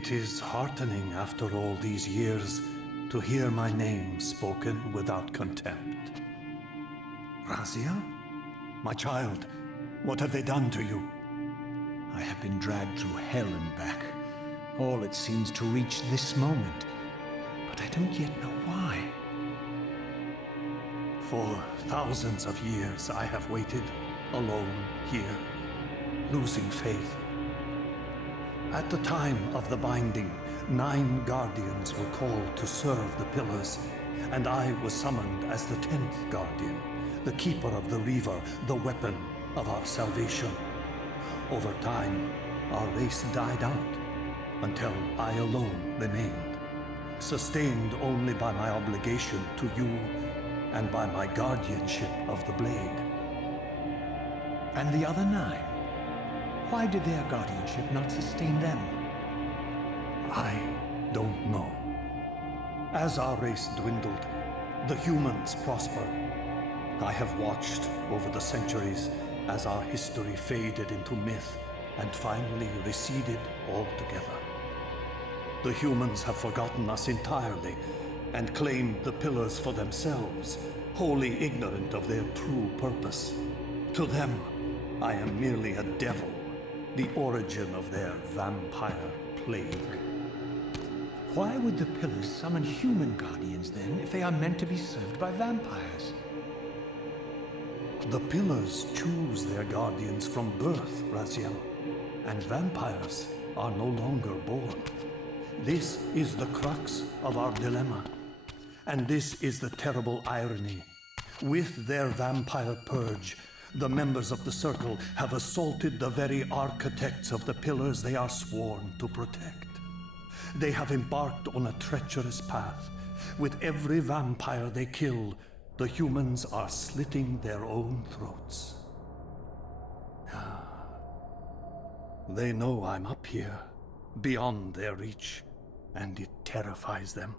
It is heartening after all these years to hear my name spoken without contempt. Raziel? My child, what have they done to you? I have been dragged through hell and back. All it seems to reach this moment. But I don't yet know why. For thousands of years I have waited, alone here, losing faith. At the time of the binding, 9 guardians were called to serve the pillars, and I was summoned as the 10th guardian, the keeper of the Reaver, the weapon of our salvation. Over time, our race died out, until I alone remained, sustained only by my obligation to you and by my guardianship of the blade. And the other 9? Why did their guardianship not sustain them? I don't know. As our race dwindled, the humans prospered. I have watched over the centuries as our history faded into myth and finally receded altogether. The humans have forgotten us entirely and claimed the pillars for themselves, wholly ignorant of their true purpose. To them, I am merely a devil, the origin of their vampire plague. Why would the pillars summon human guardians then, if they are meant to be served by vampires? The pillars choose their guardians from birth, Raziel, and vampires are no longer born. This is the crux of our dilemma, and this is the terrible irony. With their vampire purge, the members of the Circle have assaulted the very architects of the pillars they are sworn to protect. They have embarked on a treacherous path. With every vampire they kill, the humans are slitting their own throats. They know I'm up here, beyond their reach, and it terrifies them.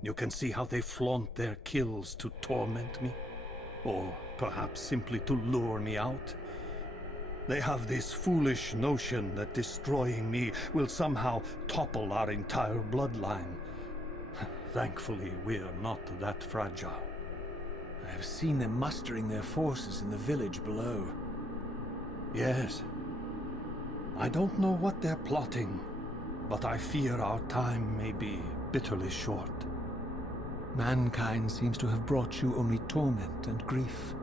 You can see how they flaunt their kills to torment me, or perhaps simply to lure me out. They have this foolish notion that destroying me will somehow topple our entire bloodline. Thankfully, we're not that fragile. I have seen them mustering their forces in the village below. Yes. I don't know what they're plotting, but I fear our time may be bitterly short. Mankind seems to have brought you only torment and grief.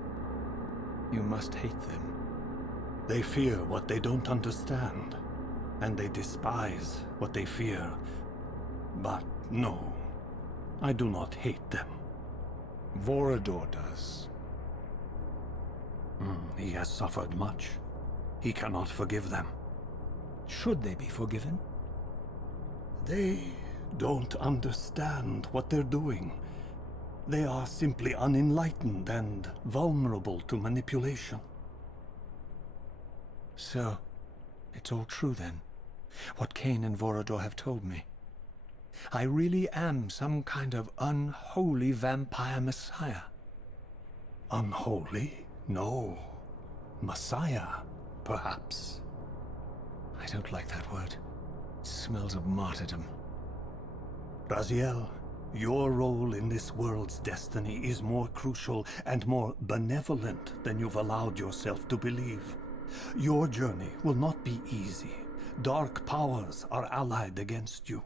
You must hate them. They fear what they don't understand, and they despise what they fear. But no, I do not hate them. Vorador does. He has suffered much. He cannot forgive them. Should they be forgiven? They don't understand what they're doing. They are simply unenlightened and vulnerable to manipulation. So, it's all true then, what Kain and Vorador have told me. I really am some kind of unholy vampire messiah. Unholy? No. Messiah, perhaps. I don't like that word. It smells of martyrdom. Raziel, your role in this world's destiny is more crucial and more benevolent than you've allowed yourself to believe. Your journey will not be easy. Dark powers are allied against you.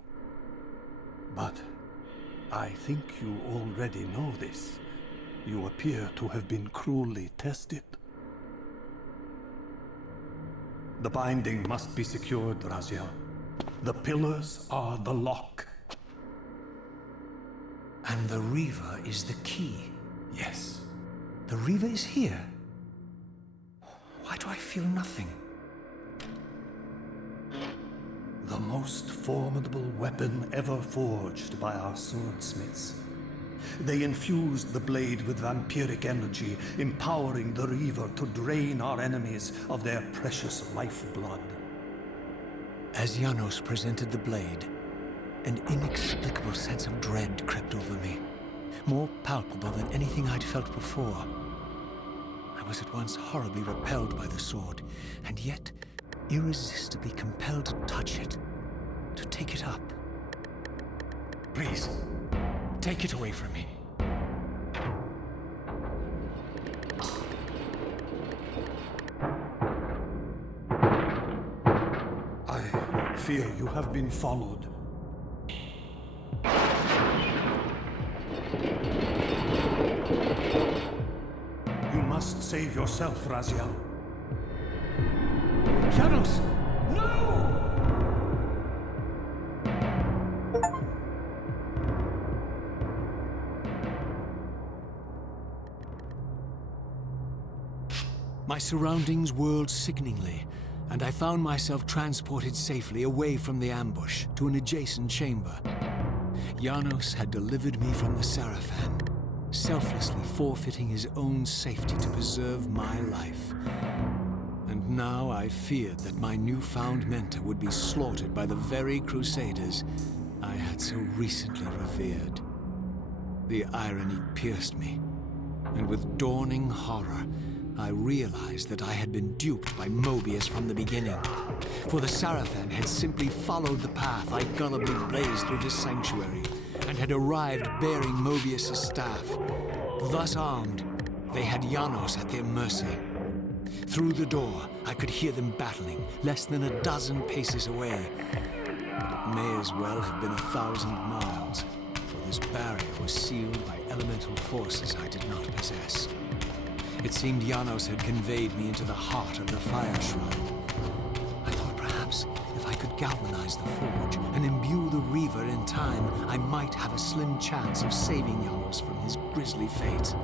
But I think you already know this. You appear to have been cruelly tested. The binding must be secured, Raziel. The pillars are the lock. And the Reaver is the key. Yes. The Reaver is here. Why do I feel nothing? The most formidable weapon ever forged by our swordsmiths. They infused the blade with vampiric energy, empowering the Reaver to drain our enemies of their precious lifeblood. As Janos presented the blade, an inexplicable sense of dread crept over me, more palpable than anything I'd felt before. I was at once horribly repelled by the sword, and yet irresistibly compelled to touch it, to take it up. Please, take it away from me. I fear you have been followed. You must save yourself, Raziel. Janos! No! My surroundings whirled sickeningly, and I found myself transported safely away from the ambush to an adjacent chamber. Janos had delivered me from the Sarafan, selflessly forfeiting his own safety to preserve my life. And now I feared that my newfound mentor would be slaughtered by the very crusaders I had so recently revered. The irony pierced me, and with dawning horror, I realized that I had been duped by Mobius from the beginning. For the Sarafan had simply followed the path I gullibly blazed through his sanctuary, and had arrived bearing Mobius' staff. Thus armed, they had Janos at their mercy. Through the door, I could hear them battling, less than a dozen paces away. But it may as well have been 1,000 miles, for this barrier was sealed by elemental forces I did not possess. It seemed Janos had conveyed me into the heart of the fire shrine. I thought perhaps if I could galvanize the forge and imbue the Reaver in time, I might have a slim chance of saving Janos from his grisly fate.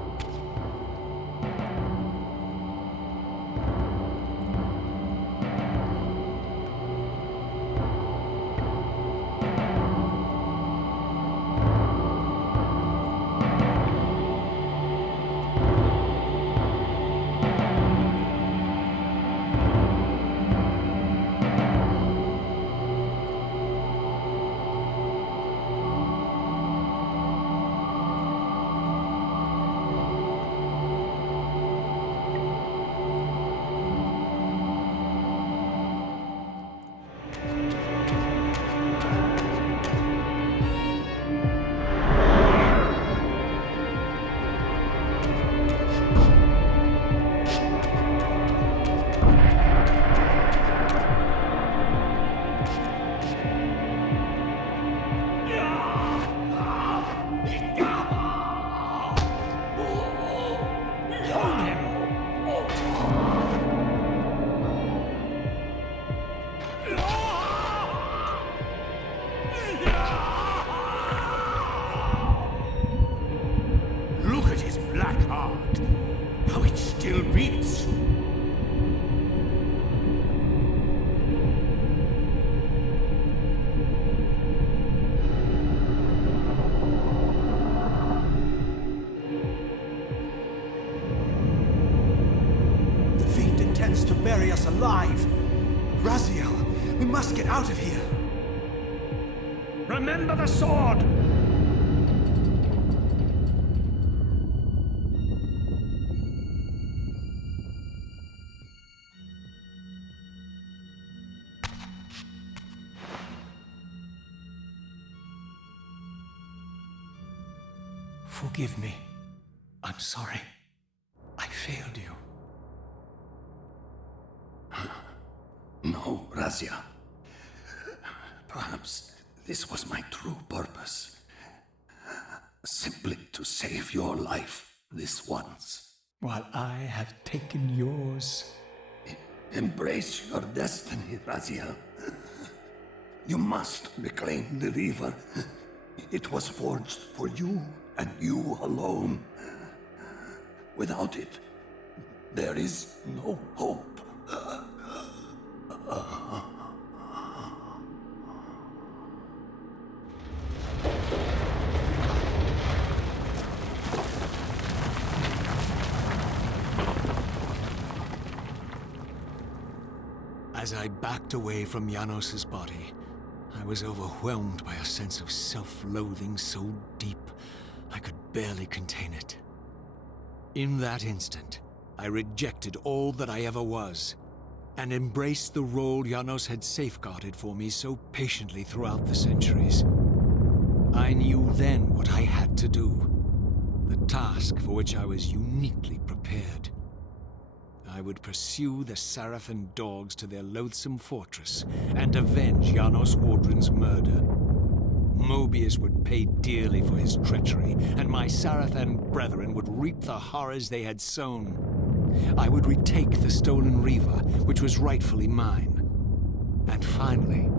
To bury us alive. Raziel, we must get out of here. Remember the sword! Forgive me. I'm sorry. I failed you. No, Raziel. Perhaps this was my true purpose. Simply to save your life this once. While I have taken yours. Embrace your destiny, Raziel. You must reclaim the Reaver. It was forged for you and you alone. Without it, there is no hope. As I backed away from Janos' body, I was overwhelmed by a sense of self-loathing so deep I could barely contain it. In that instant, I rejected all that I ever was, and embraced the role Janos had safeguarded for me so patiently throughout the centuries. I knew then what I had to do, the task for which I was uniquely prepared. I would pursue the Sarafan dogs to their loathsome fortress and avenge Janos Audron's murder. Mobius would pay dearly for his treachery, and my Sarafan brethren would reap the horrors they had sown. I would retake the stolen Reaver, which was rightfully mine. And finally,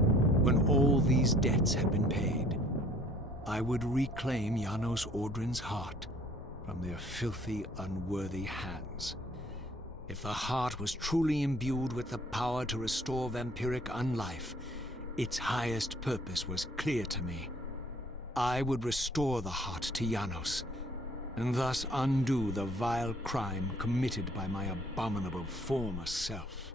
when all these debts had been paid, I would reclaim Janos Audron's heart from their filthy, unworthy hands. If the heart was truly imbued with the power to restore vampiric unlife, its highest purpose was clear to me. I would restore the heart to Janos, and thus undo the vile crime committed by my abominable former self.